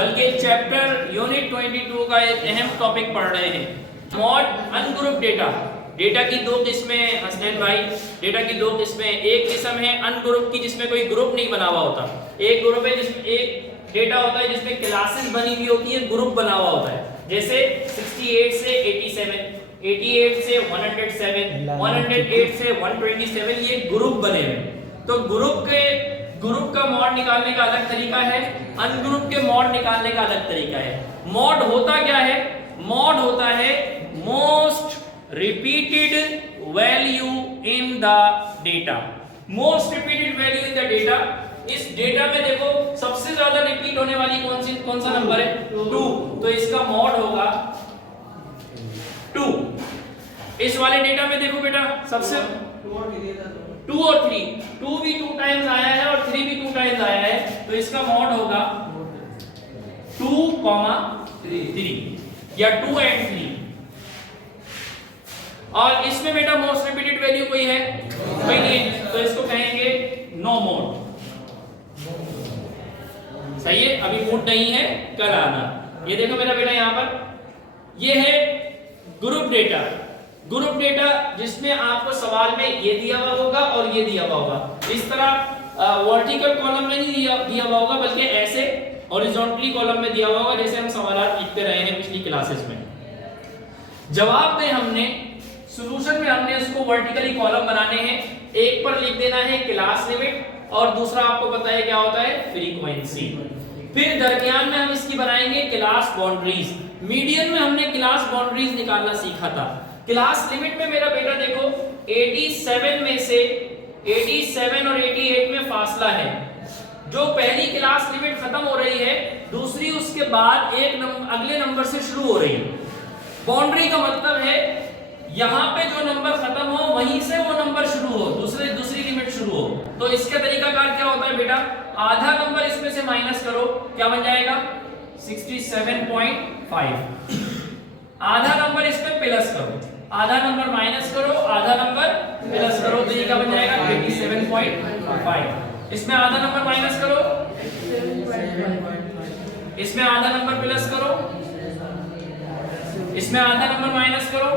बल्कि chapter unit 22 का एक अहम टॉपिक पढ़ रहे हैं, मॉड अनग्रुप डेटा। डेटा की दो किस्में हसनैन भाई, डेटा की दो किस्में। एक किस्म है अनग्रुप की जिसमें कोई ग्रुप नहीं बना हुआ होता। एक ग्रुप है जिसमें एक डेटा होता है जिसमें क्लासेस बनी हुई होती है, ग्रुप बना हुआ होता है। जैसे 68 से 87, 88 से 107, 108 से 127, ये ग्रुप बने हुए। तो ग्रुप का मॉड निकालने का अलग तरीका है, अनग्रुप के मॉड निकालने का अलग तरीका है। मॉड होता क्या है? मॉड होता है most repeated value in the data. Most repeated value in the data. इस डेटा में देखो सबसे ज्यादा रिपीट होने वाली कौन सा नंबर है? 2। तो इसका मॉड होगा 2। इस वाले डेटा में देखो बेटा सबसे 2 और 3, 2 भी 2 टाइम्स आया है और 3 भी 2 टाइम्स आया है, तो इसका मॉड होगा 2, 3 या 2 and 3। और इसमें बेटा मोस्ट रिपीटेड वैल्यू कोई है? कोई नहीं है, तो इसको कहेंगे नो मोड। सही है, अभी मूड नहीं है, कल आना। ये देखो मेरा बेटा यहाँ पर ये है ग्रुप डेटा। ग्रुप डेटा जिसमें आपको सवाल में ये दिया हुआ होगा और ये दिया हुआ होगा। इस तरह वर्टिकल कॉलम में नहीं दिया हुआ होगा, बल्कि ऐसे हॉरिजॉन्टली कॉलम में दिया हुआ होगा, जैसे हम सवाल लिखते रहे हैं पिछली क्लासेस में। जवाब में हमने सॉल्यूशन में हमने इसको वर्टिकली कॉलम बनाने हैं। एक पर लिख देना है क्लास लिमिट और दूसरा आपको पता है क्या होता है? फ्रीक्वेंसी। फिर दरमियान में हम इसकी बनाएंगे क्लास बाउंड्रीज। मीडियन में हमने क्लास बाउंड्रीज निकालना सीखा था। क्लास लिमिट में मेरा बेटा देखो 87 में से 87 और 88 में फासला है। जो पहली क्लास लिमिट खत्म हो रही है, दूसरी उसके बाद अगले नंबर से शुरू हो रही है। बाउंड्री का मतलब है यहां पे जो नंबर खत्म हो वहीं से वो नंबर शुरू हो, दूसरी लिमिट शुरू हो। तो इसका तरीकाकार क्या होता है बेटा? आधा नंबर इसमें से माइनस करो, क्या बन जाएगा? 67.5। आधा नंबर इसमें प्लस करो, आधा नंबर माइनस करो, आधा नंबर प्लस करो, तो ये क्या बन जाएगा? 87.5। इसमें आधा नंबर माइनस करो, इसमें आधा नंबर प्लस करो, इसमें आधा नंबर माइनस करो।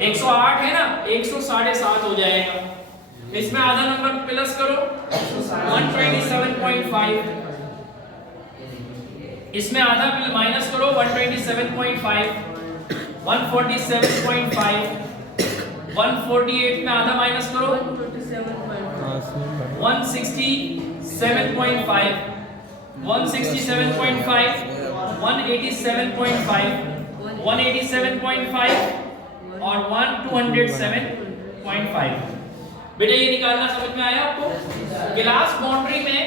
108 है ना, 107.5 हो जाएगा। इसमें आधा नंबर प्लस करो, 127.5। इसमें आधा माइनस करो, 127.5, 147.5। 148 में आधा माइनस करो, 167.5, 167.5, 187.5, 187.5 और 207.5। बेटा ये निकालना समझ में आया आपको? क्लास बाउंड्री में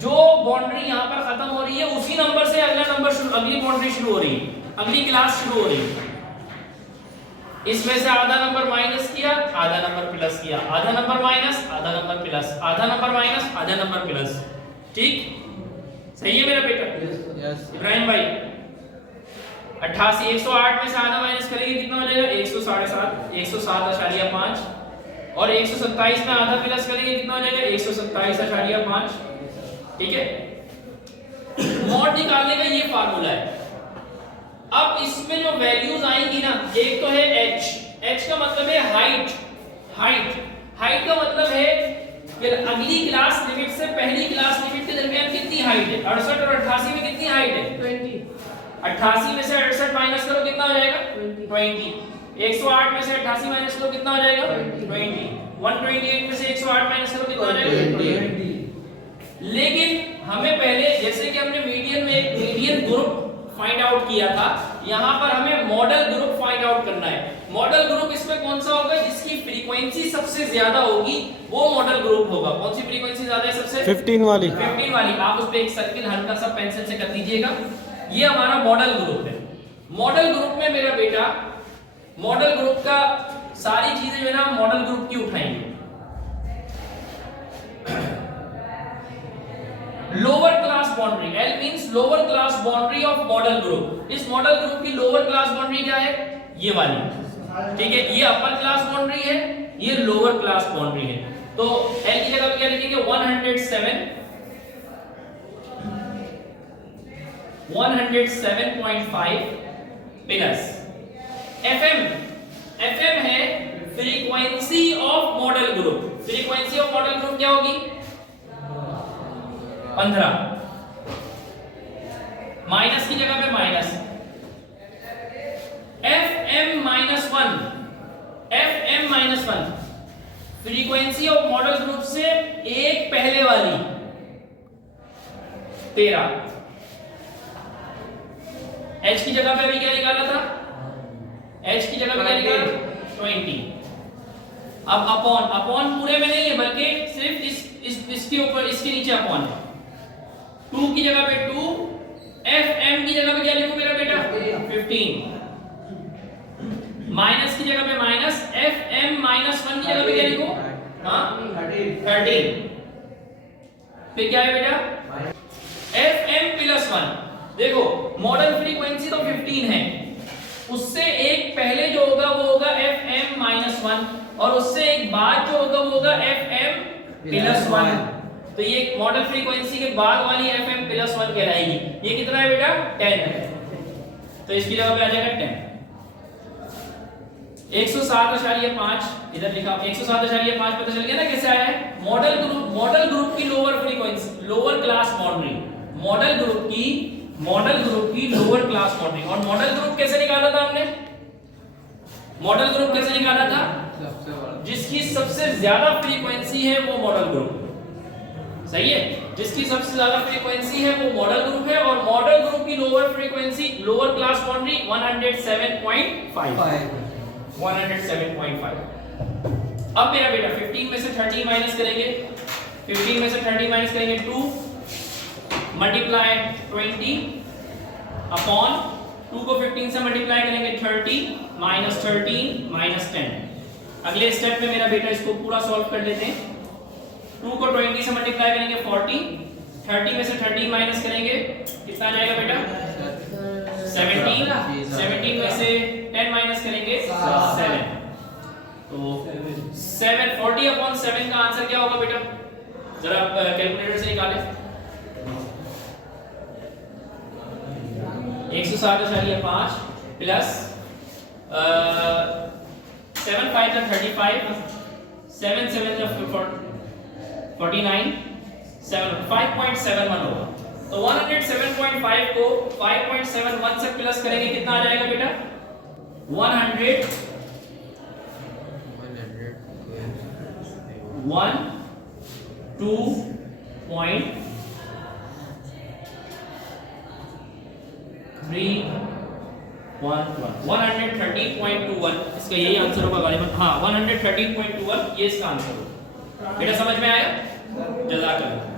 जो बाउंड्री यहाँ पर खत्म हो रही है उसी नंबर से अगला नंबर अगली बाउंड्री शुरू हो रही है, अगली क्लास शुरू हो रही है। इसमें से आधा नंबर माइनस किया, आधा नंबर प्लस किया, आधा नंबर माइनस, आधा नंबर प्लस, आधा नंबर माइनस, आधा नंबर प्लस। ठीक, सही है मेरा बेटा? यस इब्राहिम भाई 88 108 में से आधा माइनस करेंगे कितना हो जाएगा? 107.5, 107.5। और 127 में आधा प्लस करेंगे कितना हो जाएगा? 127.5। ठीक है, मॉड निकालने का ये फार्मूला है। अब इसमें जो वैल्यूज आएंगी ना, एक तो है h का मतलब है हाइट का मतलब है कि अगली क्लास लिमिट से पहली क्लास लिमिट के दरमियान कितनी हाइट है। 68 और 88 में कितनी हाइट है? 20। 88 में से 68 माइनस करो कितना हो जाएगा? 20। 108 में से 88 माइनस करो कितना हो जाएगा? 20। 128 में से 108 माइनस करो कितना हो जाएगा? 20। लेकिन हमें पहले, जैसे कि हमने मीडियन में एक मीडियन ग्रुप फाइंड आउट किया था, यहाँ पर हमें मॉडल ग्रुप फाइंड आउट करना है। मॉडल ग्रुप इसमें कौन सा होगा? जिसकी फ्रीक्वेंसी सबसे ज्यादा होगी वो मॉडल ग्रुप होगा। कौन सी फ्रीक्वेंसी ज्यादा है सबसे? 15 वाली। 15 वाली। आप उस पे एक सर्किल हल्का सा पेंसिल से कर दीजिएगा। ये हमारा मॉडल ग्रुप है। मॉडल ग्रुप में मेरा बेटा, मॉडल ग्रुप का सारी चीजें जो है ना मॉडल ग्रुप की उठाएंगे। Lower class boundary, L means lower class boundary of model group. इस मॉडल ग्रुप की लोअर क्लास बाउंड्री क्या है? ये वाली। ठीक है, ये अपर क्लास बाउंड्री है, ये लोअर क्लास बाउंड्री है। तो L की जगह पे क्या लिखेंगे? 107 107.5 प्लस FM है frequency of model group. Frequency of model group क्या होगी? 15 माइनस की जगह पे minus FM minus 1 frequency of model group से एक पहले वाली 13। H की जगह पे अभी क्या निकाला था? H की जगह पे क्या निकाला? 20। अब अपॉन पूरे में नहीं है बल्कि सिर्फ इसके ऊपर, इसके नीचे अपॉन है। 2 की जगह पे 2, FM की जगह पे क्या लिखूं मेरा बेटा? 15। माइनस की जगह पे माइनस, FM माइनस 1 की जगह पे क्या लिखूं? हाँ 13। फिर क्या है बेटा? FM plus 1। देखो मॉडल फ्रीक्वेंसी तो 15 है, उससे एक पहले जो होगा वो होगा FM माइनस 1 और उससे एक बाद जो होगा वो होगा FM प्लस 1। तो ये मॉडल फ्रीक्वेंसी के बाद वाली FM प्लस 1 कहलाएगी। ये कितना है बेटा? 10 है। तो इसकी जगह पे आ जाएगा 10। 107.5 इधर लिखा, 107.5 पता चल गया ना कैसे आया है? मॉडल ग्रुप की lower frequency, lower class modelling, model group की लोअर क्लास मॉडलिंग। और मॉडल ग्रुप कैसे निकाला था हमने? मॉडल ग्रुप कैसे निकाला था? जिसकी सबसे ज्यादा फ्रीक्वेंसी है वो मॉडल ग्रुप, सही है? जिसकी सबसे ज्यादा फ्रीक्वेंसी है वो मॉडल ग्रुप है। और मॉडल ग्रुप की lower frequency, lower class modelling 107.5। 107.5। अब मेरा बेटा 15 में से 30 माइनस करेंगे, 15 में से 30 माइनस करेंगे 2 मल्टीप्लाई 20 अपॉन 2 को 15 से मल्टीप्लाई करेंगे 30 माइनस 13 माइनस 10। अगले स्टेप में मेरा बेटा इसको पूरा सॉल्व कर लेते हैं। 2 को 20 से मल्टीप्लाई करेंगे 40, 30 में से 30 माइनस करेंगे कितना आ जाएगा बेटा? 17, 17 में से 10 माइनस करेंगे 7। तो 7 40 अपॉन 7 का आंसर क्या होगा बेटा? जरा आप कैलकुलेटर से निकालें। 107.5 प्लस 7 5 35, 7 7 49, 5.71 होगा। तो 107.5 को 5.71 से प्लस करेंगे कितना आ जाएगा बेटा? 130.21। इसका यही आंसर होगा गालिबन। हाँ 130.21 ये इसका आंसर होगा। बेटा समझ में आया? जज़ाकल्लाह।